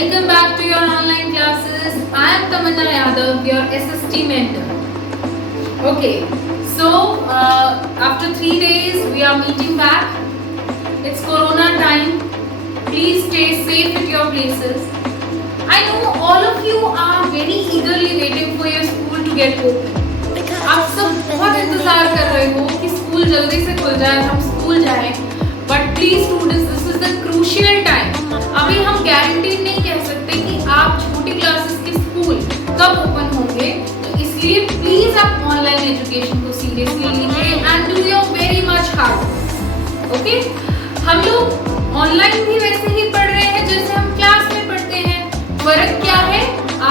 Welcome back to your online classes. I am Tamanna Yadav, your SST mentor. Okay, so after 3 days we are meeting back. It's Corona time. Please stay safe at your places. I know all of you are very eagerly waiting for your school to get open. आप सब बहुत इंतजार कर रहे हो कि school जल्दी से खुल जाए, हम स्कूल जाएं. But please students, this is the crucial time. अभी हम गारंटी नहीं कह सकते कि आप छोटी क्लासेस के स्कूल कब ओपन होंगे, तो इसलिए प्लीज आप ऑनलाइन एजुकेशन को सीरियसली लीजिए and do your very much hard. Okay, हम लोग ऑनलाइन भी वैसे ही पढ़ रहे हैं जैसे हम क्लास में पढ़ते हैं. फर्क क्या है?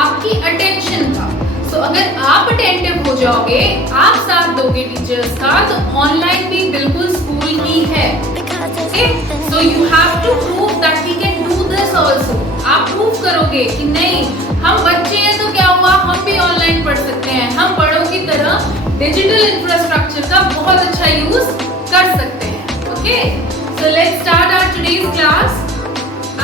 आपकी अटेंशन का. तो अगर आप अटेंटिव हो जाओगे, आप साथ दोगे टीचर्स का, तो ऑनलाइन भी बिल्कुल स्कूल ही है. Okay? So you have to prove that we can do this also. आप प्रूव करोगे कि नहीं, हम बच्चे हैं तो क्या हुआ, हम भी ऑनलाइन पढ़ सकते हैं. हम बड़ों की तरह डिजिटल इंफ्रास्ट्रक्चर का बहुत अच्छा यूज कर सकते हैं. Okay? So let's start our today's class.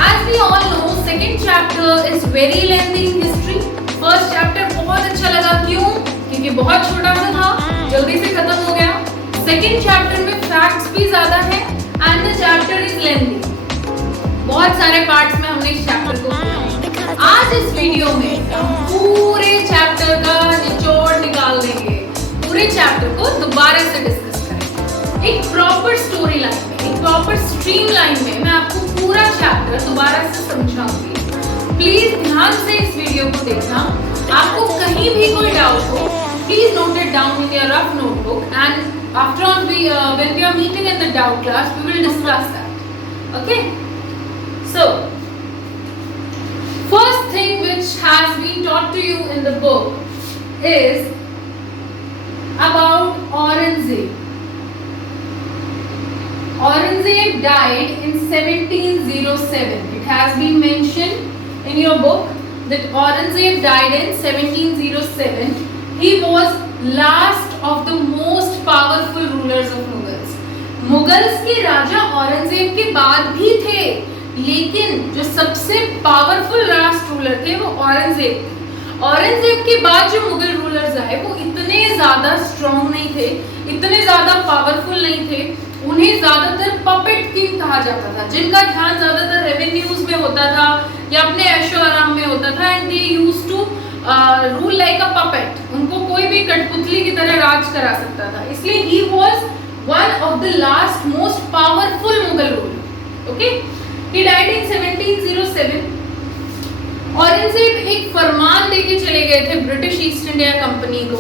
As we all know, second chapter is very lengthy in history. First chapter बहुत अच्छा लगा. क्यों? क्योंकि बहुत छोटा सा था, जल्दी से खत्म हो गया. सेकेंड चैप्टर में फैक्ट्स भी ज्यादा है and the chapter is lengthy. बहुत सारे पार्ट्स में हमने इस चैप्टर को पढ़ा. आज इस वीडियो में हम पूरे चैप्टर का निचोड़ निकाल देंगे. पूरे चैप्टर को दोबारा से डिस्कस करेंगे एक प्रॉपर स्टोरी लाइन में, एक प्रॉपर स्ट्रीम लाइन में. मैं आपको पूरा चैप्टर दोबारा से समझाऊंगी. प्लीज ध्यान से इस वीडियो को देखना. आपको कहीं भी कोई डाउट हो, please note it down in your rough notebook and after all when we are meeting in the doubt class we will discuss that. Okay, so first thing which has been taught to you in the book is about Aurangzeb. Aurangzeb died in 1707. It has been mentioned in your book that Aurangzeb died in 1707. He was last of the most powerful rulers of Mughals. Mughals के राजा औरंगजेब के बाद भी थे, लेकिन जो सबसे powerful last ruler थे वो औरंगजेब थे. औरंगजेब के बाद जो मुगल रूलर्स आए वो इतने ज्यादा स्ट्रॉन्ग नहीं थे, इतने ज्यादा पावरफुल नहीं थे. उन्हें ज्यादातर पपेट किंग कहा जाता था, जिनका ध्यान ज्यादातर रेवेन्यूज में होता था या अपने ऐशो आराम में होता था. And they used to rule like a puppet. उनको कोई भी कठपुतली की तरह राज करा सकता था, इसलिए he was one of the last most powerful Mughal ruler. Okay, he died in 1707. Aurangzeb एक फरमान देके चले गए थे ब्रिटिश ईस्ट इंडिया कंपनी को,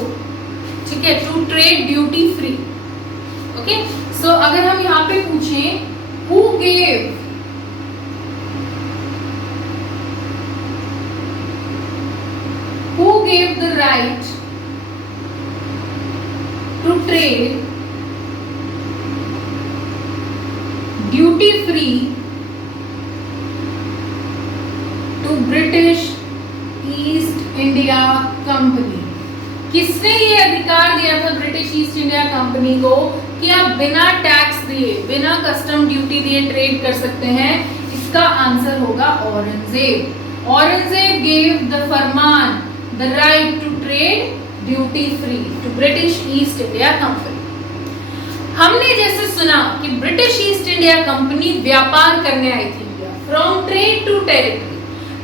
ठीक है, to trade duty free. Okay, so अगर हम यहाँ पे पूछें who gave the right to trade duty free to British East India Company. किसने ये अधिकार दिया था ब्रिटिश ईस्ट इंडिया कंपनी को कि आप बिना टैक्स दिए, बिना कस्टम ड्यूटी दिए ट्रेड कर सकते हैं? इसका आंसर होगा Aurangzeb. Aurangzeb gave the Farman, the right to trade duty free to British East India Company. हमने जैसे सुना कि ब्रिटिश ईस्ट इंडिया कंपनी व्यापार करने आई थी India, from trade to territory.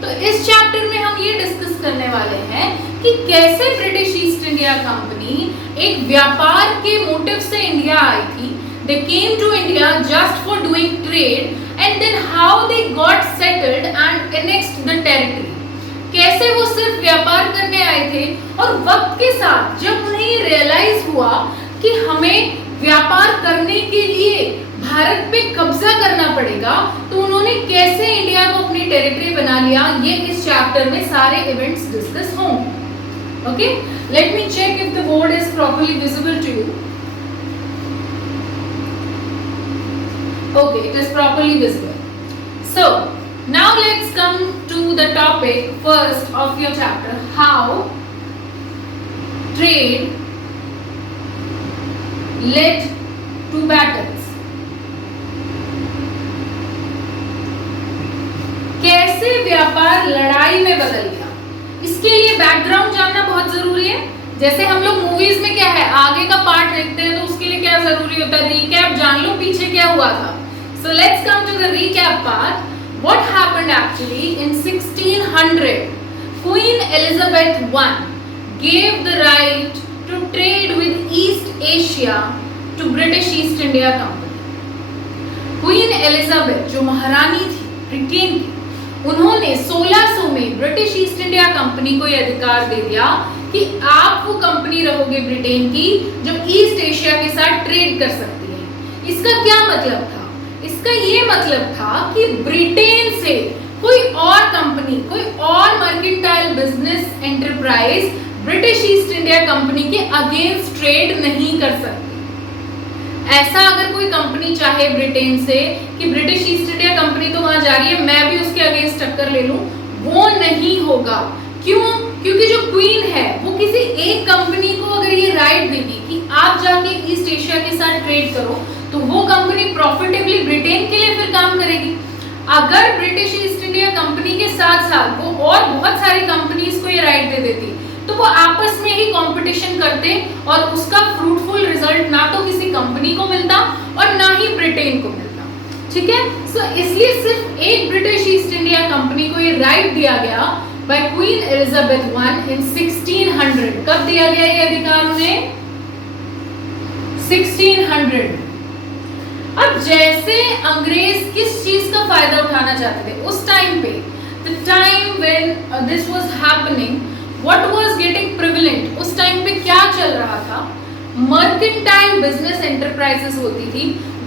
तो इस चैप्टर में हम ये डिस्कस करने वाले हैं कि कैसे ब्रिटिश ईस्ट इंडिया कंपनी एक व्यापार के मोटिव से इंडिया आई थी. They came to India just for doing trade and then how they got settled and annexed the territory. कैसे वो सिर्फ व्यापार करने आए थे और वक्त के साथ जब उन्हें ये रियलाइज हुआ कि हमें व्यापार करने के लिए भारत पे कब्जा करना पड़ेगा, तो उन्होंने कैसे इंडिया को अपनी टेरिटरी बना लिया, ये इस चैप्टर में सारे इवेंट्स डिस्कस होंगे. Okay, let me check if the board is properly visible to you. Okay, it is properly visible. So now let's come to the topic first of your chapter, how trade led to battles. कैसे व्यापार लड़ाई में बदल गया। इसके लिए background जानना बहुत जरूरी है। जैसे हम लोग मूवीज में क्या है, आगे का पार्ट देखते हैं तो उसके लिए क्या जरूरी होता है, रीकैप जान लो पीछे क्या हुआ था। So let's come to the recap part. What happened actually in 1600? Queen Elizabeth I gave the right to trade with East Asia to British East India Company. Queen Elizabeth जो महारानी थी ब्रिटेन की, उन्होंने 1600 में ब्रिटिश ईस्ट इंडिया कंपनी को यह अधिकार दे दिया कि आप वो कंपनी रहोगे ब्रिटेन की जो ईस्ट एशिया के साथ ट्रेड कर सकती है। इसका क्या मतलब था? इसका ये मतलब था कि ब्रिटेन से कोई और कंपनी, कोई और mercantile business enterprise British East India Company के अगेंस्ट ट्रेड नहीं कर सकती। ऐसा अगर कोई कंपनी चाहे ब्रिटेन से कि ब्रिटिश ईस्ट इंडिया कंपनी तो वहां जा रही है, मैं भी उसके अगेंस्ट टक्कर ले लूं, वो नहीं होगा। क्यों? क्योंकि जो क्वीन है वो किसी एक कंपनी को अगर ये राइट देगी कि आप जाके ईस्ट एशिया के साथ ट्रेड करो, तो वो कंपनी प्रॉफिटेबली ब्रिटेन के लिए फिर काम करेगी। अगर ब्रिटिश ईस्ट इंडिया कंपनी के साथ साथ वो और बहुत सारी कंपनीज को ये राइट दे देती तो वो आपस में ही कंपटीशन करते और उसका फ्रूटफुल रिजल्ट ना तो किसी कंपनी को मिलता और ना ही ब्रिटेन को मिलता। ठीक है, सो इसलिए सिर्फ एक ब्रिटिश ईस्ट इंडिया कंपनी को ये राइट दिया गया बाय क्वीन एलिजाबेथ I इन 1600। कब दिया गया ये अधिकार उन्हें? 1600। अब जैसे अंग्रेज किस चीज का फायदा उठाना चाहते थे उस टाइम पे, the time when this was happening, what was getting prevalent, उस टाइम पे क्या चल रहा था? मर्केंटाइल बिजनेस एंटरप्राइजेस होती थी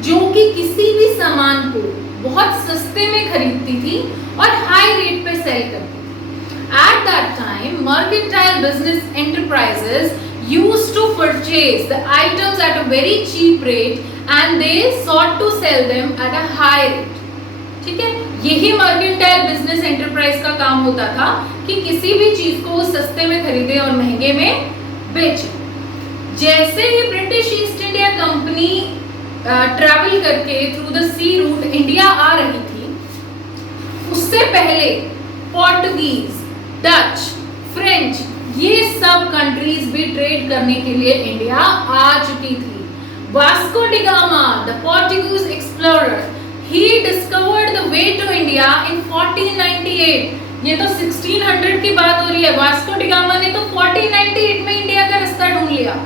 जो कि किसी भी सामान को बहुत सस्ते में खरीदती थी और हाई रेट पे सेल करती थी। Eight that time mercantile business enterprises used to purchase the items at a very cheap rate and they sought to sell them at a high rate. ठीक है, यही मर्केंटाइल बिजनेस एंटरप्राइज का काम होता था कि किसी भी चीज को सस्ते में खरीदे और महंगे में बेचे। जैसे ही British East India Company travel करके through the sea route India आ रही थी, उससे पहले पोर्टुगीज, डच, फ्रेंच, ये सब कंट्रीज भी ट्रेड करने के लिए इंडिया आ चुकी थी। Vasco D gamma, the Portuguese explorer, he discovered the way to India in 1498। ये तो 1600 की बात हो रही है, वास्को डी गामा ने तो 1498 में इंडिया का रास्ता ढूंढ लिया।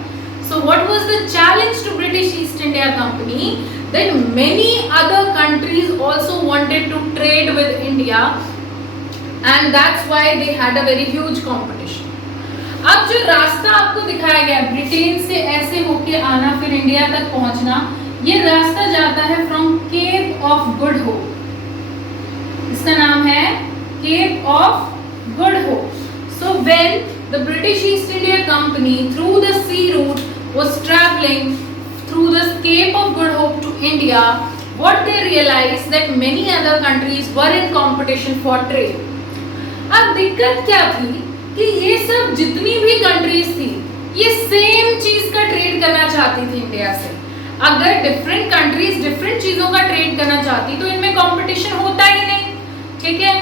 So what was the challenge to British East India Company? That many other countries also wanted to trade with India and that's why they had a very huge competition। अब जो रास्ता आपको दिखाया गया ब्रिटेन से ऐसे होके आना फिर इंडिया तक पहुंचना, ये रास्ता जाता है from Cape of Good Hope. इसका नाम है Cape of Good Hope. So when the British East India Company through the sea route was travelling through the Cape of Good Hope to India, what they realised that many other countries were in competition for trade. अब दिक्कत क्या थी कि ये सब जितनी भी countries थी ये सेम चीज का ट्रेड करना चाहती थी इंडिया से। अगर डिफरेंट कंट्रीज डिफरेंट चीजों का ट्रेड करना चाहती तो इनमें कंपटीशन होता ही नहीं। ठीक है,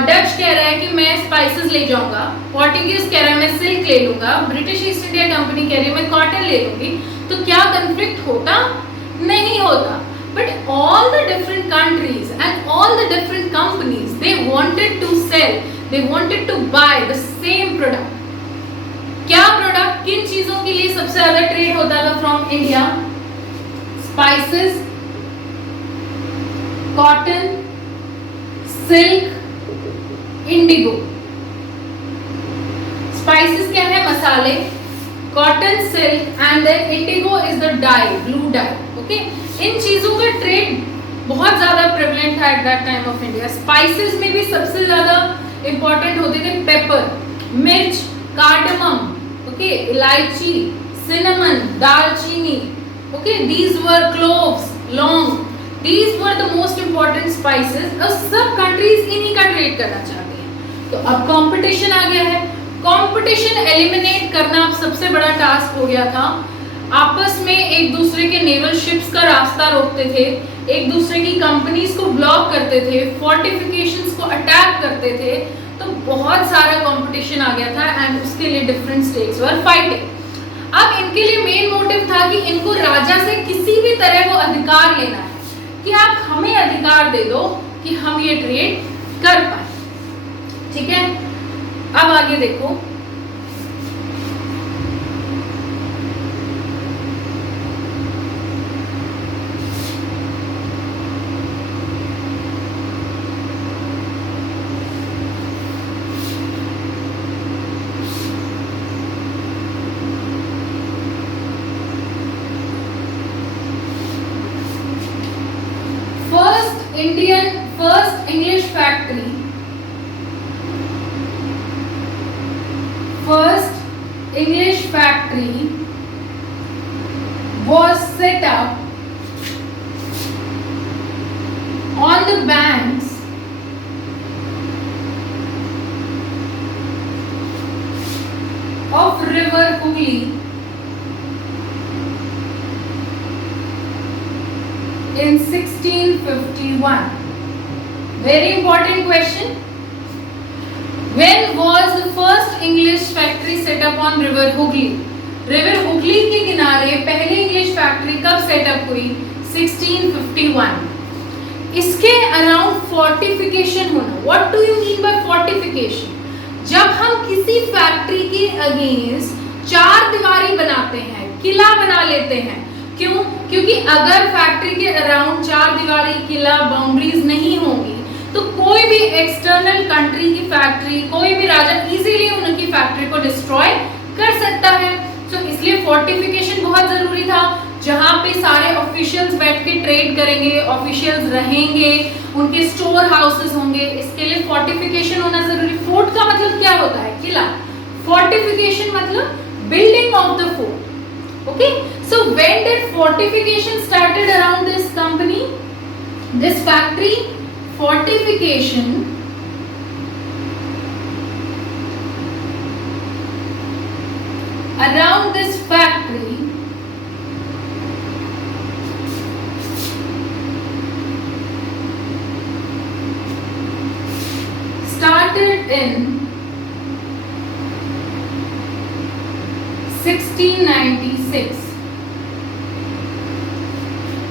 डच कह रहा है कि मैं स्पाइसेस ले जाऊंगा, पोर्टुगीज कह रहा है मैं सिल्क ले लूंगा, ब्रिटिश ईस्ट इंडिया कंपनी कह रही है मैं कॉटन ले लूंगी, तो क्या कंफ्लिक्ट होता? नहीं होता। But all the different countries and all the different companies they wanted to sell, they wanted to buy the same product। क्या प्रोडक्ट, किन चीजों के लिए सबसे ज्यादा ट्रेड होता था from India? Spices, cotton, silk, indigo. Spices क्या है? मसाले, cotton, silk and then indigo is the dye, blue dye. Okay, इन चीजों का ट्रेड बहुत ज्यादा प्रेवलेंट था at that time of India. Spices में भी सबसे ज्यादा इंपॉर्टेंट होते थे पेपर, मिर्च, कार्डमम, ओके, इलायची, सिनेमन, दालचीनी, ओके, these were cloves, लौंग, these were the most important spices। अब सब कंट्रीज इन्हीं का ट्रेड करना चाहती हैं। तो अब कंपटीशन आ गया है, कंपटीशन एलिमिनेट करना अब सबसे बड़ा टास्क हो गया था। आपस में एक दूसरे के नेवल शिप्स का रास्ता रोकते थे एक दूसरे की कंपनीज को ब्लॉक करते थे, फोर्टिफिकेशंस को अटैक करते थे, तो बहुत सारा कंपटीशन आ गया था एंड उसके लिए डिफरेंट स्टेट्स वर फाइटिंग। अब इनके लिए मेन मोटिव था कि इनको राजा से किसी भी तरह वो अधिकार लेना है कि आप हमें अधिकार दे दो कि हम ये ट्रेड कर पाए। ठीक है, अब आगे देखो। First English factory was set up on the banks of river Hooghly in 1651. Very important question. When was the first English factory set up on river Hooghly? River Hooghly के किनारे पहली इंग्लिश फैक्ट्री कब सेटअप हुई? 1651। इसके around fortification होना। What do you mean bye fortification? जब हम किसी फैक्ट्री के अगेंस्ट चार दीवारी बनाते हैं, किला बना लेते हैं। क्यों? क्योंकि अगर फैक्ट्री के अराउंड चार दीवारी, किला, बाउंड्रीज नहीं होंगी तो कोई भी एक्सटर्नल कंट्री की फैक्ट्री, कोई भी राजा इजीली उनकी फैक्ट्री को डिस्ट्रॉय कर सकता है। तो इसलिए फोर्टिफिकेशन बहुत जरूरी था, जहां पे सारे ऑफिशियल्स बैठ के ट्रेड करेंगे, ऑफिशियल्स रहेंगे, उनके स्टोर हाउसेस होंगे, इसके लिए फोर्टिफिकेशन होना जरूरी। फोर्ट का मतलब क्या होता है? किला। फोर्टिफिकेशन मतलब building of the fort. Okay, so when did fortification started around this company, this factory? Fortification around this factory started in 1696.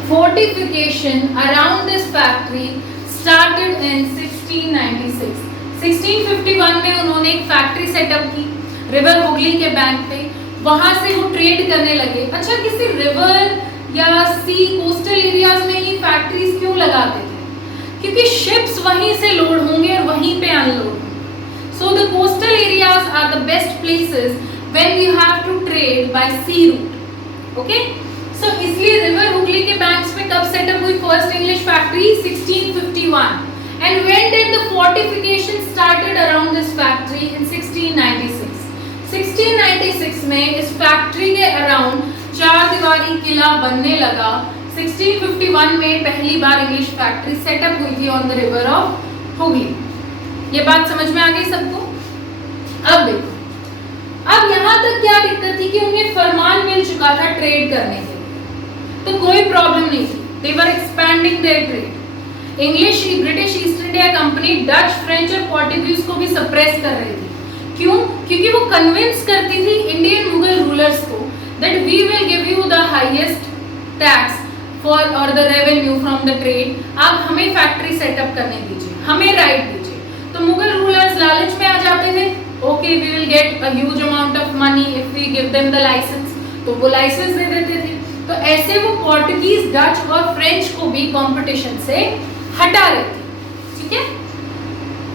Fortification around this factory started in 1696. 1651 में उन्होंने एक फैक्ट्री सेटअप की रिवर हुगली के bank पे। वहां से वो trade करने लगे। अच्छा, किसी रिवर या सी कोस्टल एरियाज में ही फैक्ट्रीज क्यों लगाते थे? क्योंकि शिप्स वहीं से लोड होंगे और वहीं पे अनलोड होंगे। So the coastal areas are the best places when you have to trade by sea route. Okay, so इसलिए रिवर हुगली के बैंक्स पे कब सेटअप हुई first English factory? 1651. And when did the fortification started around this factory? In 1696. 1696 में इस factory के around चार दीवारी किला बनने लगा। 1651 में पहली बार इंग्लिश फैक्ट्री सेटअप हुई थी on the river of Hooghly. ये बात समझ में आ गई सबको? अब देखो, अब यहाँ तक क्या दिक्कत थी कि उन्हें फरमान मिल चुका था ट्रेड करने के, तो कोई प्रॉब्लम नहीं थी। They were expanding their trade. English, British East India company Dutch, French और पोर्टुगीज को भी सप्रेस कर रही थी। क्यों? क्योंकि वो कन्विंस करती थी इंडियन मुगल रूलर्स को that we will give you the highest tax for or the revenue from the trade. आप हमें फैक्ट्री सेटअप करने दीजिए, हमें राइट दीजिए। तो मुगल रूलर्स लालच में आ जाते थे। Okay, we will get a huge amount of money if we give them the license. तो वो लाइसेंस दे देते थे। तो ऐसे वो पोर्टुगीज, डच और फ्रेंच को भी कंपटीशन से हटा रहे थे। ठीक है,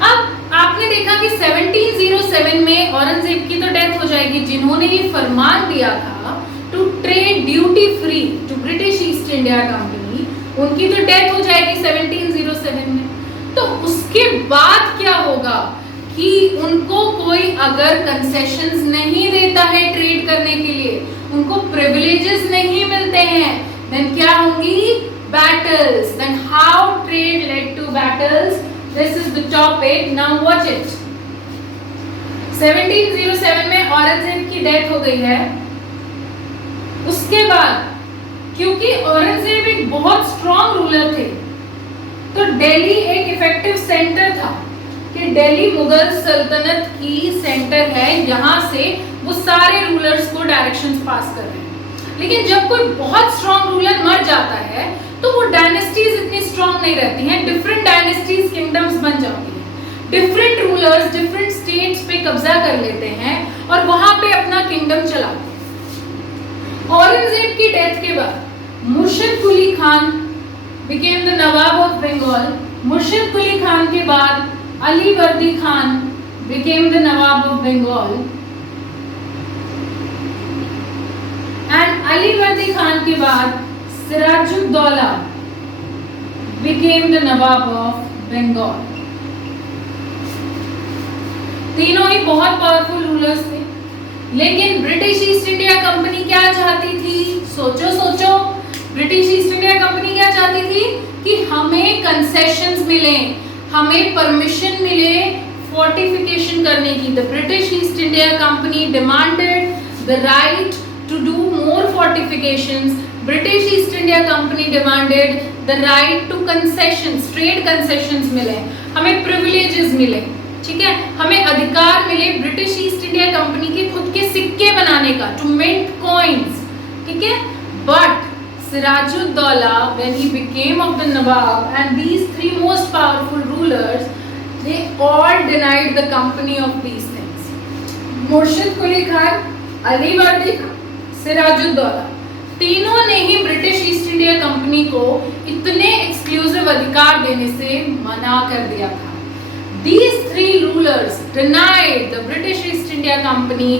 अब आपने देखा कि 1707 में औरंगजेब की तो डेथ हो जाएगी, जिन्होंने ये फरमान दिया था to trade duty free to British East India Company, उनकी तो डेथ हो जाएगी 1707 में। तो उसके बाद क्या होगा कि उनको कोई अगर कंसेशंस नहीं देता है ट्रेड करने के लिए, उनको प्रिविलेजेस नहीं मिलते हैं, देन क्या होंगी? battles. Then how trade led to battles? This is the topic. Now watch it. 1707 में औरंगजेब की डेथ हो गई है। उसके बाद क्योंकि औरंगजेब एक बहुत स्ट्रॉन्ग रूलर थे, तो दिल्ली एक इफेक्टिव सेंटर था कि दिल्ली मुगल सल्तनत की सेंटर है, यहाँ से वो सारे रूलर्स को डायरेक्शंस पास कर रहे हैं। लेकिन जब कोई बहुत स्ट्रॉन्ग रूलर मर जाता है तो वो डायनेस्टीज इतनी स्ट्रॉन्ग नहीं रहती हैं, डिफरेंट डायनेस्टीज किंगडम्स बन जाती हैं, डिफरेंट रूलर्स डिफरेंट स्टेट्स पे कब्जा कर लेते हैं और वहां पे अपना किंगडम चलाते हैं। औरंगजेब की डेथ के बाद मुर्शिद Quli Khan became the Nawab of Bengal. मुर्शिद कुली खान के बाद अली वर्दी Khan became the Nawab of Bengal. And Ali वर्दी खान के बाद Siraj-ud-Daulah became the Nawab of Bengal. तीनों ही बहुत पावरफुल रूलर्स थे, लेकिन ब्रिटिश ईस्ट इंडिया कंपनी क्या चाहती थी? सोचो सोचो, ब्रिटिश ईस्ट इंडिया कंपनी क्या चाहती थी कि हमें कंसेशंस मिले, हमें परमिशन मिले फोर्टिफिकेशन करने की। The British East India Company demanded the right to do more fortifications. British East India Company demanded the right to concessions, trade concessions मिले, हमें प्रिविलेजेस मिले, ठीक है, हमें अधिकार मिले ब्रिटिश ईस्ट इंडिया कंपनी के खुद के सिक्के बनाने का, टू मिंट कॉइन्स, ठीक है। But Sirajuddaulah, when he became of the Nawab, and these three most powerful rulers, they all denied the company of these things. मुर्शिद कुली खान, अली वर्दी खान, सिराजुद्दौला, तीनों ने ही ब्रिटिश ईस्ट इंडिया कंपनी को इतने एक्सक्लूसिव अधिकार देने से मना कर दिया था। These three rulers denied the British East India Company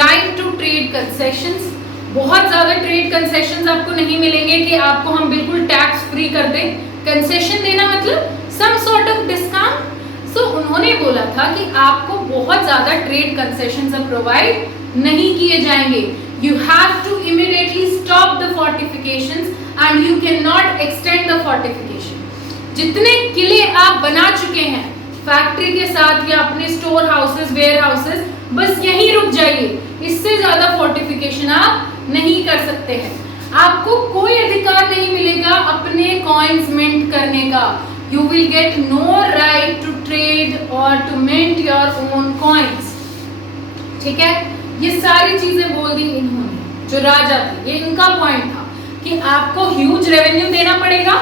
right to trade concessions. बहुत ज़्यादा ट्रेड कंसेशंस आपको नहीं मिलेंगे कि आपको हम बिल्कुल टैक्स फ्री कर दें। कंसेशन देना मतलब सम सॉर्ट ऑफ डिस्काउंट। सो उन्होंने बोला था कि आपको बहुत ज़्यादा ट्रेड कंसेशंस अब प्रोवाइड नहीं किए जाएंगे। You have to immediately stop the fortifications and you can not extend the fortification. जितने किले आप बना चुके हैं फैक्ट्री के साथ या अपने स्टोर हाउसेस, वेयर हाउसेस, बस यहीं रुक जाइए, इससे ज़्यादा फोर्टिफिकेशन आप नहीं कर सकते हैं। आपको कोई अधिकार नहीं मिलेगा अपने कॉइन्स मिंट करने का। You will get no right to trade और to mint your own coins, ठीक है। ये सारी चीजें बोल दी इन्होंने, जो राजा थे, ये इनका पॉइंट था कि आपको ह्यूज रेवेन्यू देना पड़ेगा,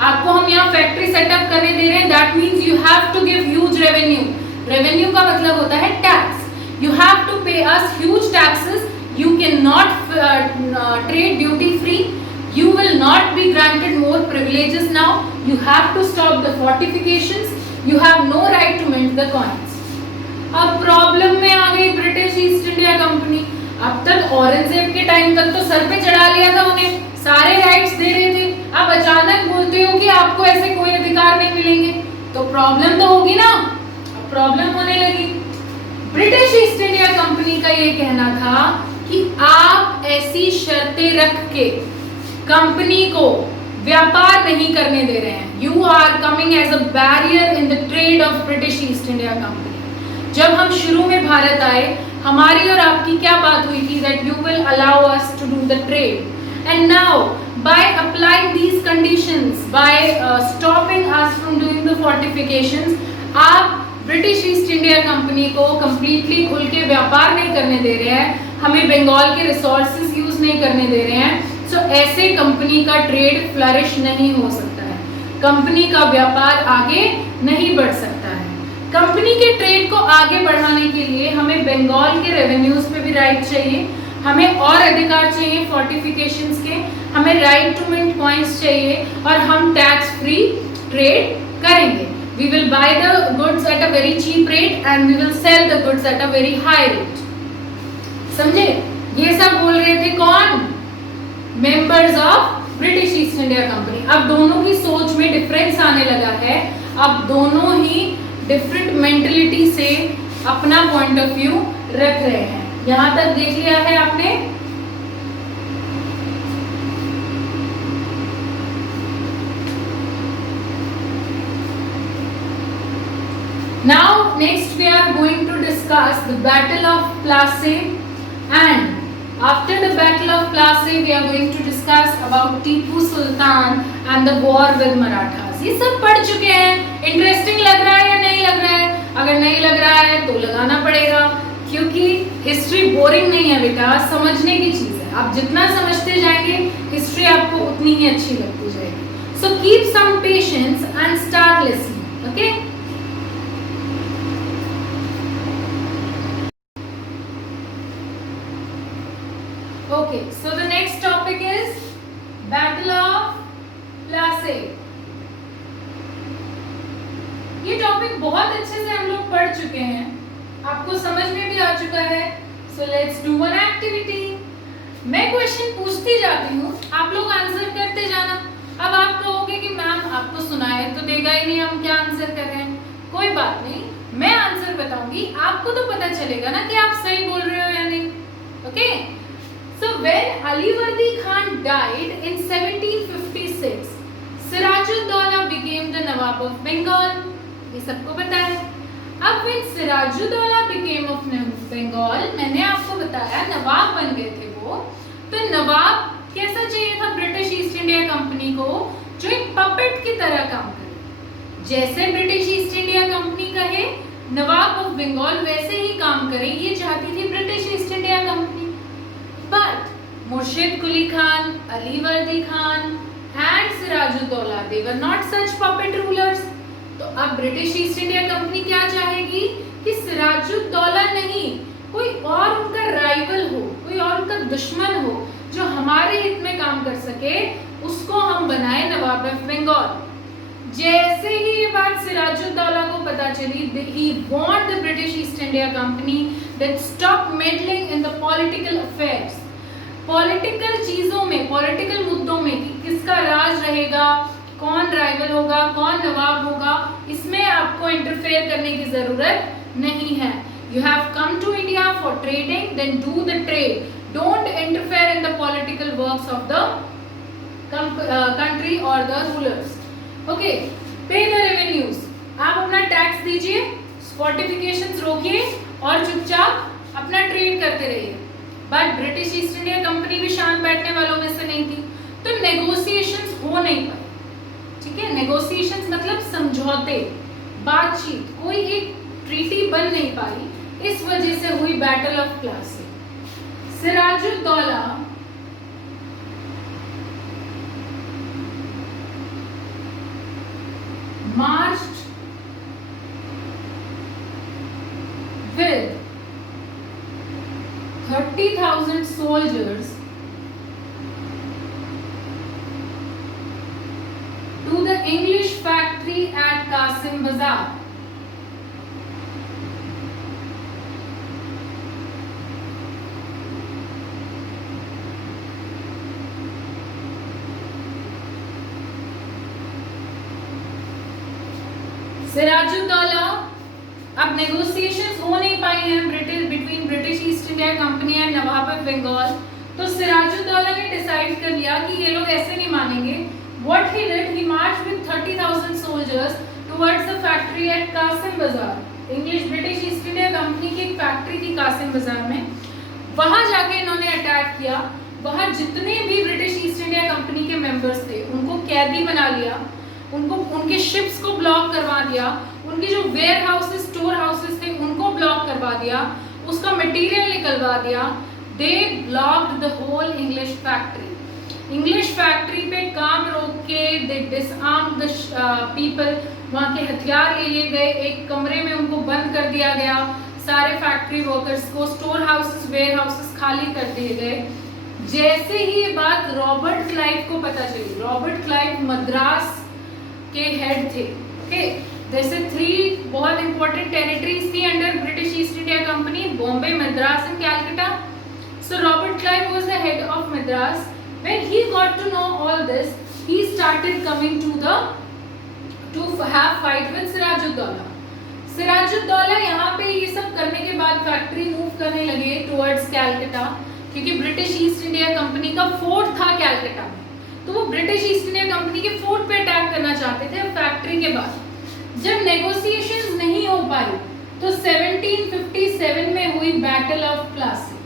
आपको हम यहाँ फैक्ट्री सेटअप करने दे रहे हैं, that means you have to give huge revenue. Revenue का मतलब होता है tax. You have to pay us huge taxes. You cannot trade duty free. You will not be granted more privileges now. You have to stop the fortifications. You have no right to mint the coins. अब problem में आ गई British East India company. अब तक औरंगजेब के time तक तो sir पे चढ़ा लिया था उन्हें, सारे राइट्स दे रहे थे। अब अचानक बोलते हो कि आपको ऐसे कोई अधिकार नहीं मिलेंगे, तो प्रॉब्लम तो होगी ना। अब प्रॉब्लम होने लगी। ब्रिटिश ईस्ट इंडिया कंपनी का ये कहना था कि आप ऐसी शर्तें रख के कंपनी को व्यापार नहीं करने दे रहे हैं। You are coming as a barrier in the trade of British East India Company. जब हम शुरू में भारत आए, हमारी और आपकी क्या बात हुई थी? That you will allow us to do the trade, and now by applying these conditions, by stopping us from doing the fortifications, आप ब्रिटिश ईस्ट इंडिया कंपनी को कंप्लीटली खुल के व्यापार नहीं करने दे रहे हैं, हमें बंगाल के रिसोर्सेज यूज नहीं करने दे रहे हैं। सो ऐसे कंपनी का ट्रेड फ्लरिश नहीं हो सकता है, कंपनी का व्यापार आगे नहीं बढ़ सकता है। कंपनी के ट्रेड को आगे बढ़ाने के लिए हमें बंगाल के रेवेन्यूज पे भी राइट चाहिए, हमें और अधिकार चाहिए फोर्टिफिकेशंस के, हमें राइट टू मिंट कॉइन्स चाहिए, और हम टैक्स फ्री ट्रेड करेंगे। We will buy the goods at a very cheap rate and we will sell the goods at a very high rate. समझे? ये सब बोल रहे थे कौन? Members of British East India company. अब दोनों की सोच में डिफरेंस आने लगा है, अब दोनों ही डिफरेंट मेंटलिटी से अपना पॉइंट ऑफ व्यू रख रहे हैं। यहाँ तक देख लिया है आपने? Now next we are going to discuss the Battle of Plassey and After the Battle of Plassey, we are going to discuss about Tipu Sultan and the war with Marathas. ये सब पढ़ चुके हैं. Interesting लग रहा है या नहीं लग रहा है? अगर नहीं लग रहा है तो लगाना पड़ेगा, क्योंकि हिस्ट्री बोरिंग नहीं है बेटा, समझने की चीज है. आप जितना समझते जाएंगे हिस्ट्री आपको उतनी ही अच्छी लगती जाएगी. So keep some patience and start listening. Okay? Okay, so the next topic is Battle of Plassey. ये टॉपिक बहुत अच्छे से हम लोग पढ़ चुके हैं, आपको समझ में भी आ चुका है. So let's do one activity. मैं क्वेश्चन पूछती जाती हूँ, आप लोग आंसर करते जाना. अब आप कहोगे कि मैम आपको सुनाए तो देगा ही नहीं, हम क्या आंसर कर रहे हैं. कोई बात नहीं, मैं आंसर बताऊंगी, आपको तो पता चलेगा ना कि आप सही बोल रहे हो या नहीं. Okay? So when Alivardi Khan died in 1756, Sirajud-Dowla became the Nawab of Bengal. ये सबको पता है. अब when Sirajud-Dowla became of Bengal, मैंने आपको बताया नवाब बन गए थे वो. तो नवाब कैसा चाहिए था ब्रिटिश ईस्ट इंडिया कंपनी को, जो एक पपेट की तरह काम करे. जैसे ब्रिटिश ईस्ट इंडिया कंपनी कहे नवाब ऑफ बंगाल वैसे ही काम करे, ये चाहती थी British East India company. But Murshid Quli Khan, Alivardi Khan and Sirajud-Dowla, they were not such puppet rulers. तो अब ब्रिटिश ईस्ट इंडिया कंपनी क्या चाहेगी कि सिराजुद्दौला नहीं, कोई और उनका राइवल हो, कोई और उनका दुश्मन हो जो हमारे हित में काम कर सके, उसको हम बनाए नवाब ऑफ बंगाल. जैसे ही ये बात सिराजुद्दौला को पता चली, he warned the British East India Company that stop meddling in the political affairs. Political चीजों में, पॉलिटिकल मुद्दों में कि किसका राज रहेगा, कौन राइवल होगा, कौन नवाब होगा, इसमें आपको इंटरफेयर करने की जरूरत नहीं है. You have come to India for trading, then do the trade. Don't interfere in the political works of the country or the rulers. Okay, pay the revenues. आप अपना टैक्स दीजिए, फोर्टिफिकेशंस रोकिए और चुपचाप अपना ट्रेड करते रहिए. But British East India company भी शांत बैठने वालों में से नहीं थी, तो नेगोशिएशंस हो नहीं पाए. ठीक है, नेगोशिएशंस मतलब समझौते, बातचीत, कोई एक ट्रीटी बन नहीं पाई. इस वजह से हुई battle of Plassey. Sirajuddaulah marched with 30,000 soldiers to the English factory at Qasim Bazaar. Sirajuddaulah, अब नेगोशिएशंस हो नहीं पाई हैं between British East India Company and nawab of Bengal. तो सिराजुद्दौला ने डिसाइड कर लिया कि ये लोग ऐसे नहीं मानेंगे. What he did, he march with 30,000 soldiers towards the factory at Kasim Bazar. English British East India Company की एक फैक्ट्री थी कासिम बाजार में, वहां जाके इन्होंने अटैक किया. वहां जितने भी ब्रिटिश ईस्ट इंडिया कंपनी के मेंबर्स थे उनको कैदी बना लिया, उनको उनके शिप्स को ब्लॉक करवा दिया, उनके जो वेयर हाउसेस, स्टोर हाउसेस थे उनको ब्लॉक करवा दिया, उसका मटेरियल निकलवा दिया. They blocked the whole English factory. English factory पे काम रोक के दे डिसआर्म्ड द पीपल. वहाँ के हथियार ले लिए गए, एक कमरे में उनको बंद कर दिया गया. सारे फैक्ट्री वर्कर्स को, स्टोर हाउसेस, वेयर हाउसेस खाली कर दिए गए. जैसे ही ये बात रॉबर्ट क्लाइव को पता चली, रॉबर्ट क्लाइव मद्रास के हेड थे. ओके, जैसे 3 बहुत इंपॉर्टेंट टेरिटरीज थी under British East India Company, Bombay, Madras and Calcutta. So Robert Clive was the head of Madras. When he got to know all this, he started coming to have fight with Sirajuddaulah. Sirajuddaulah यहाँ पे ये सब करने के बाद फैक्ट्री मूव करने लगे टुवर्ड्स कैलकाटा, क्योंकि ब्रिटिश ईस्ट इंडिया कंपनी का फोर्ट था कैलकाटा में. तो वो ब्रिटिश ईस्ट इंडिया कंपनी के फोर्ट पे अटैक करना चाहते थे फैक्ट्री के बाद. जब नेगोशिएशंस नहीं हो पाई तो 1757 में हुई बैटल ऑफ प्लासी.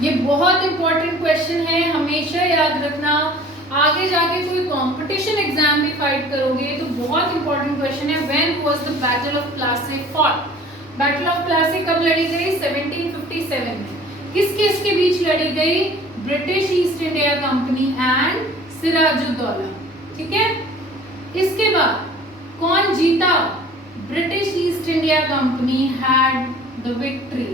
ये बहुत इंपॉर्टेंट क्वेश्चन है, हमेशा याद रखना। आगे जाके कोई कंपटीशन एग्जाम भी फाइट करोगे तो बहुत इंपॉर्टेंट क्वेश्चन है। When was the battle of Plassey fought? Battle of Plassey कब लड़ी गई? 1757 में। किस किस के बीच लड़ी गई? British East India Company and Sirajuddaulah. ठीक है, इसके बाद कौन जीता? British East India Company had the victory.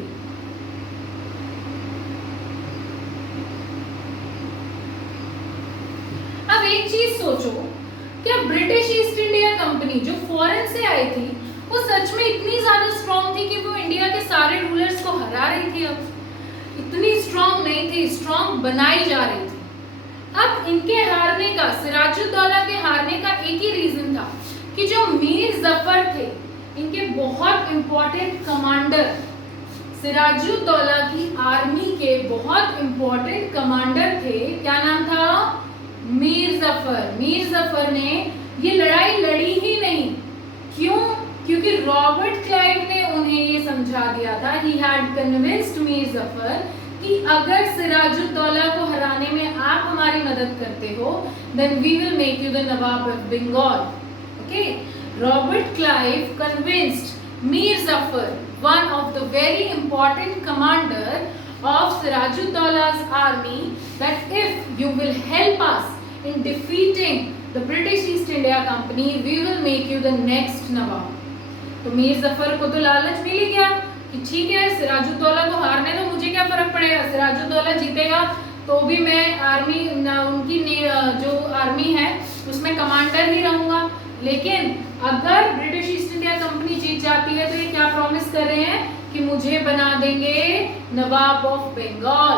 अब एक चीज सोचो, क्या ब्रिटिश ईस्ट इंडिया कंपनी जो फॉरेन से आई थी वो सच में इतनी ज्यादा स्ट्रॉन्ग थी कि वो इंडिया के सारे रूलर्स को हरा रही थी? अब इतनी स्ट्रॉन्ग नहीं थी, स्ट्रॉन्ग बनाई जा रही थी। अब इनके हारने का, सिराजुद्दौला के हारने का एक ही रीजन था कि जो मीर जफर थे, इनके बहुत इंपॉर्टेंट कमांडर, सिराजुद्दौला की आर्मी के बहुत इंपॉर्टेंट कमांडर थे। क्या नाम था? मीर जफर। मीर जफर ने ये लड़ाई लड़ी ही नहीं। क्यों? क्योंकि रॉबर्ट क्लाइव ने उन्हें ये समझा दिया था, he had convinced Mir Zafar कि अगर सिराजुद्दौला को हराने में आप हमारी मदद करते हो, then we will make you the nawab of Bengal. Okay, Robert Clive convinced Mir Jafar, one of the very important commander of Sirajuddola's army, that if you will help us in defeating the British East India Company, we will make you the next Nawab. तो मीर जफर को तो लालच मिल ही गया कि ठीक है, सिराजुद्दौला को हारने दो, मुझे क्या फर्क पड़ेगा, सिराजुद्दौला जीतेगा तो भी मैं आर्मी उनकी जो आर्मी है उसमें कमांडर ही रहूंगा। लेकिन अगर ब्रिटिश ईस्ट इंडिया कंपनी जीत जाती है तो ये क्या प्रॉमिस कर रहे हैं कि मुझे बना देंगे नवाब ऑफ बंगाल।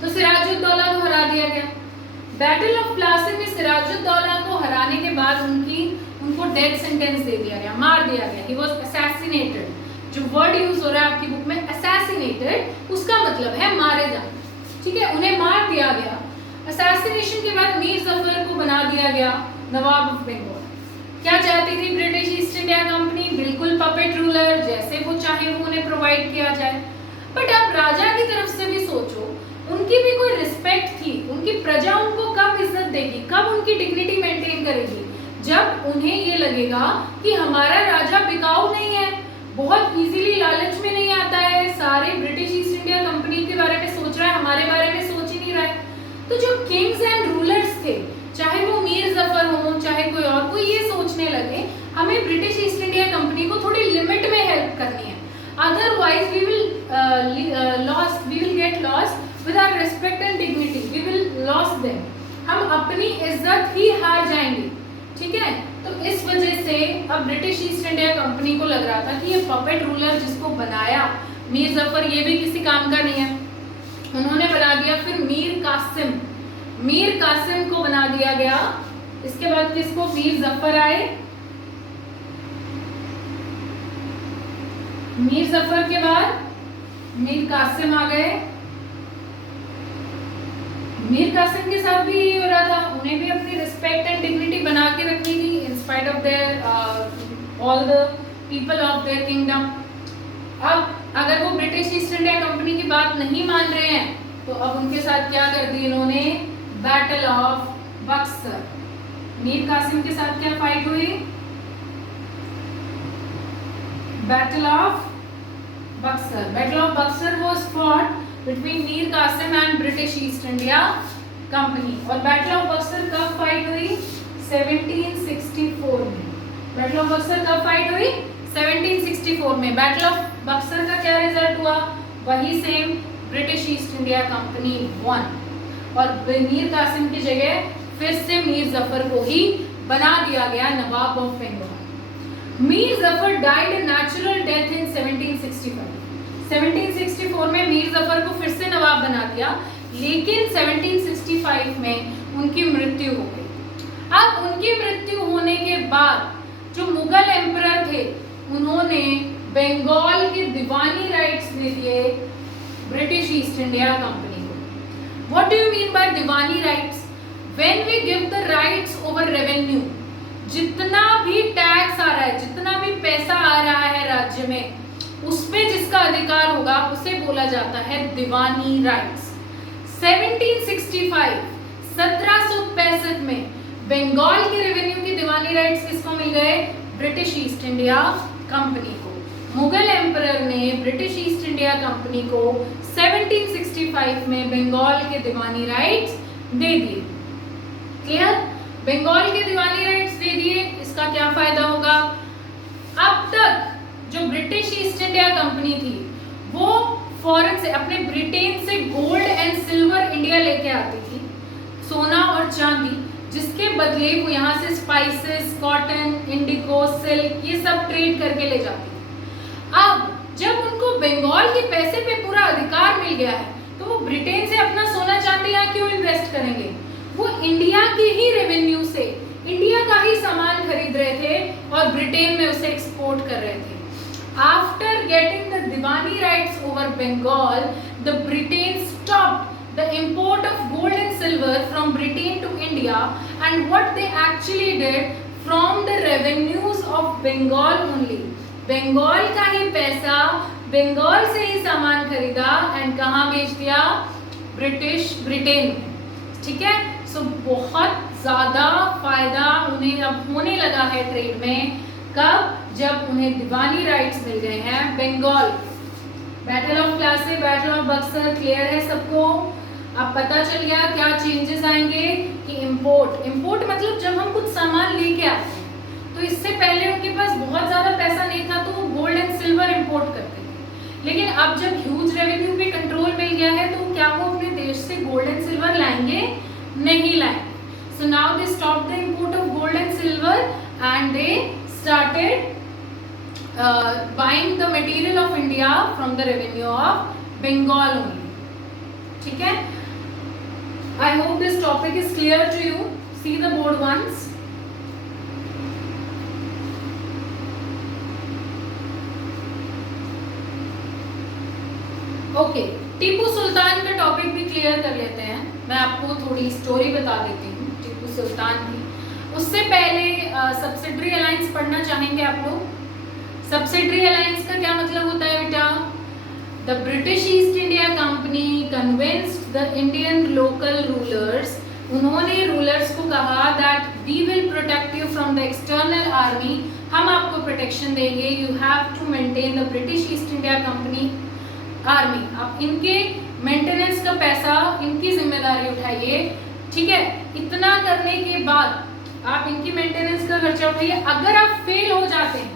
तो सिराजुद्दौला को हरा दिया गया। बैटल ऑफ प्लासी में सिराजुद्दौला को हराने के बाद उनको डेथ सेंटेंस दे दिया गया, मार दिया गया। He was assassinated. जो वर्ड यूज हो रहा है आपकी बुक में असैसिनेटेड, उसका मतलब है मारे जाना। ठीक है, उन्हें मार दिया गया। असैसिनेशन के बाद मीर जफर को बना दिया गया नवाब ऑफ बंगाल। क्या चाहती थी ब्रिटिश ईस्ट इंडिया कंपनी? बिल्कुल पपेट रूलर, जैसे वो चाहे वो उन्हें प्रोवाइड किया जाए। बट अब राजा की तरफ से भी सोचो, उनकी भी कोई रिस्पेक्ट थी, उनकी प्रजा उनको कब इज्जत देगी, कब उनकी डिग्निटी मेंटेन करेगी? जब उन्हें ये लगेगा कि हमारा राजा बिकाऊ नहीं है, बहुत इजीली लालच में नहीं आता है, सारे ब्रिटिश ईस्ट इंडिया कंपनी के बारे में सोच रहा है, हमारे बारे में सोच ही नहीं रहा है। तो जो किंग्स एंड रूलर्स थे, चाहे वो मीर जफर हो चाहे कोई और, कोई ये सोचने लगे हमें ब्रिटिश ईस्ट इंडिया कंपनी को थोड़ी लिमिट में हेल्प करनी है, otherwise we will get lost with our respect and dignity, we will loss them, हम अपनी इज्जत ही हार जाएंगे। ठीक है, तो इस वजह से अब ब्रिटिश ईस्ट इंडिया कंपनी को लग रहा था कि ये पपेट रूलर जिसको बनाया मीर जफर, ये भी किसी काम का नहीं है। उन्होंने बना दिया फिर मीर कासिम को बना दिया गया। इसके बाद किसको? मीर जफर आए। मीर जफर के बाद मीर कासिम आ गए। मीर कासिम के साथ भी यही हो रहा था, उन्हें भी अपनी रिस्पेक्ट एंड डिग्निटी बना के रखनी थी in spite of their all the people of their kingdom. अब अगर वो ब्रिटिश ईस्ट इंडिया कंपनी की बात नहीं मान रहे हैं तो अब उनके साथ क्या कर दी इन्होंने? Battle of Buxar. मीर कासिम के साथ क्या फाइट हुई? Battle of Buxar. Battle of Buxar was fought between Mir Kasim and British East India Company. और बैटल ऑफ बक्सर कब फाइट हुई? 1764 में। बैटल ऑफ बक्सर कब फाइट हुई? 1764 में। बैटल ऑफ बक्सर का क्या रिजल्ट हुआ? वही same, British East India company one और मीर कासिम की जगह फिर से मीर जफर को ही बना दिया गया Nawab of Bengal. Mir Jafar died natural death in 1765। 1764 में मीर जफर को फिर से नवाब बना दिया, लेकिन 1765 में उनकी मृत्यु हो गई। अब उनकी मृत्यु होने के बाद जो मुगल एम्परर थे उन्होंने बंगाल के दीवानी राइट्स दे दिए ब्रिटिश ईस्ट इंडिया कंपनी को। What do you mean by diwani rights? When we give the rights over revenue, जितना भी टैक्स आ रहा है, जितना भी पैसा आ रहा है राज्य में, उस पे जिसका जिसका अधिकार होगा उसे बोला जाता है दीवानी राइट्स। 1765 1765 में बंगाल के रेवेन्यू के दीवानी राइट्स किसको मिल गए? ब्रिटिश ईस्ट इंडिया कंपनी को। मुगल एम्परर ने ब्रिटिश ईस्ट इंडिया कंपनी को 1765 में बंगाल के दीवानी राइट्स दे दिए। क्लियर? बंगाल के दीवानी राइट्स दे दिए, इसका क्या फायदा होगा? अब तक जो ब्रिटिश ईस्ट इंडिया कंपनी थी वो फॉरेन से, अपने ब्रिटेन से गोल्ड एंड सिल्वर इंडिया लेके आती थी, सोना और चांदी, जिसके बदले वो यहाँ से स्पाइसेस, कॉटन, इंडिगो, सिल्क ये सब ट्रेड करके ले जाती थी। अब जब उनको बंगाल के पैसे पे पूरा अधिकार मिल गया है तो वो ब्रिटेन से अपना सोना चांदी यहाँ क्यों इन्वेस्ट करेंगे? वो इंडिया के ही रेवेन्यू से इंडिया का ही सामान खरीद रहे थे और ब्रिटेन में उसे एक्सपोर्ट कर रहे थे। After getting the Diwani rights over Bengal, the Britain stopped the import of gold and silver from Britain to India, and what they actually did from the revenues of Bengal only. Bengal का ही पैसा, बंगाल से ही सामान खरीदा and कहाँ बेच दिया? Britain में। ठीक है, सो बहुत ज़्यादा फायदा उन्हें अब होने लगा है ट्रेड में। कब? जब उन्हें दीवानी राइट्स मिल गए हैं Bengal. Battle of Plassey, battle of Buxar clear है सबको? अब पता चल गया क्या चेंजेस आएंगे कि इंपोर्ट मतलब जब हम कुछ सामान लेके आते हैं तो इससे पहले उनके पास बहुत ज़्यादा पैसा नहीं था तो वो गोल्ड एंड सिल्वर इंपोर्ट करते थे, लेकिन अब जब ह्यूज रेवेन्यू पे कंट्रोल मिल गया है तो क्या वो अपने देश से गोल्ड एंड सिल्वर लाएंगे? नहीं लाएंगे। So now they stop the import of gold and silver and they started buying the material of India from the revenue of Bengal only. ठीक है? I hope this topic is clear to you. See the board once. Okay, Tipu Sultan का topic भी clear कर लेते हैं। मैं आपको थोड़ी स्टोरी बता देती हूँ टीपू सुल्तान की। उससे पहले सब्सिडरी अलायंस पढ़ना चाहेंगे आप लोग? सब्सिडरी अलायंस का क्या मतलब होता है बेटा? The British East India company convinced the Indian local rulers, उन्होंने रूलर्स को कहा that we will protect you from the external army, हम आपको प्रोटेक्शन देंगे, you have to maintain the British East India company army, आप इनके maintenance का पैसा, इनकी जिम्मेदारी उठाइए। ठीक है, इतना करने के बाद आप इनकी मेंटेनेंस का खर्चा उठाइए। अगर आप फेल हो जाते हैं,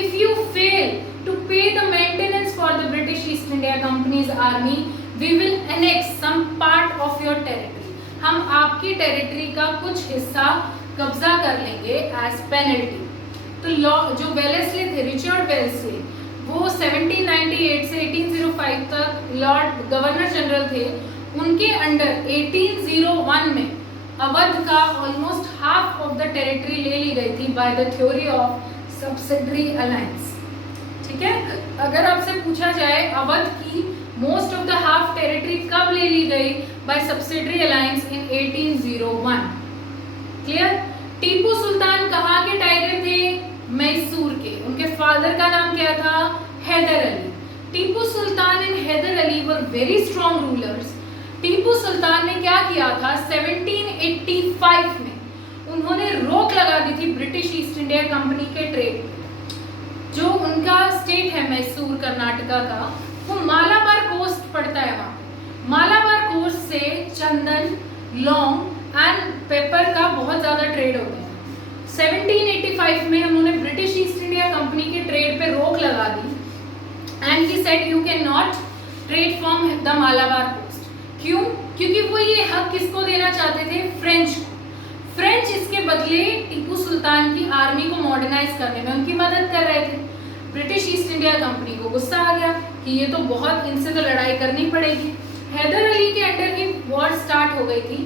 if you fail to pay the maintenance for the British East India company's army, we will annex some part of your territory, हम आपकी टेरिटरी का कुछ हिस्सा कब्जा कर लेंगे एज पेनल्टी। तो जो वेलेस्ली थे, रिचर्ड वेलेस्ली, वो 1798 से 1805 तक लॉर्ड गवर्नर जनरल थे, उनके अंडर 1801 में अवध का almost half of the territory ले ली गई थी by the theory of subsidiary alliance. ठीक है, अगर आपसे पूछा जाए अवध की most of the half territory कब ले ली गई? By subsidiary alliance in 1801। Clear? Tipu Sultan कहाँ के टाइगर थे? मैसूर के। उनके फादर का नाम क्या था? Hyder Ali. Tipu Sultan and Hyder Ali were very strong rulers. Tipu Sultan ने क्या किया था? 1785 में उन्होंने रोक लगा दी थी ब्रिटिश ईस्ट इंडिया कंपनी के ट्रेड पे। जो उनका स्टेट है मैसूर कर्नाटका का, वो मालाबार कोस्ट पड़ता है वहाँ पे। मालाबार कोस्ट से चंदन, लौंग एंड पेपर का बहुत ज़्यादा ट्रेड होता है। 1785 में उन्होंने ब्रिटिश ईस्ट इंडिया कंपनी के ट्रेड पे रोक लगा दी and he said you can not trade from the Malabar coast. क्यों? क्योंकि वो ये हक किसको देना चाहते थे? फ्रेंच को। फ्रेंच इसके बदले टीपू सुल्तान की आर्मी को मॉडर्नाइज करने में उनकी मदद कर रहे थे। ब्रिटिश ईस्ट इंडिया कंपनी को गुस्सा आ गया कि ये तो बहुत, इनसे तो लड़ाई करनी पड़ेगी। हैदर अली के अंडर ही वॉर स्टार्ट हो गई थी।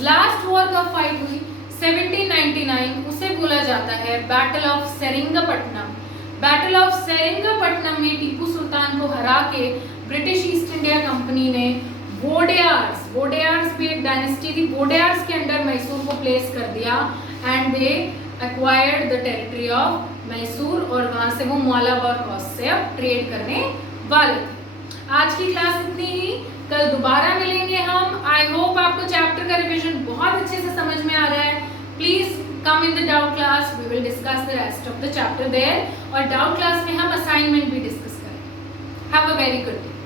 लास्ट वॉर कब फाइट हुई? 1799, उसे बोला जाता है battle of Seringapatam. Battle of Seringapatam में टीपू सुल्तान को हरा के ब्रिटिश ईस्ट इंडिया कंपनी ने वोडेयार्स भी एक डायनेस्टी थी, वोडेयार्स के अंडर मैसूर को प्लेस कर दिया and they acquired the territory of Mysore, और वहाँ से वो मालाबार कोस्ट से अब ट्रेड करने वाले थे। आज की क्लास इतनी ही, कल दोबारा मिलेंगे हम। आई होप आपको चैप्टर का रिविजन बहुत अच्छे से समझ में आ रहा है। Please come in the doubt class, we will discuss the rest of the chapter there, और डाउट क्लास में हम असाइनमेंट भी डिस्कस करेंगे। Have a very good day.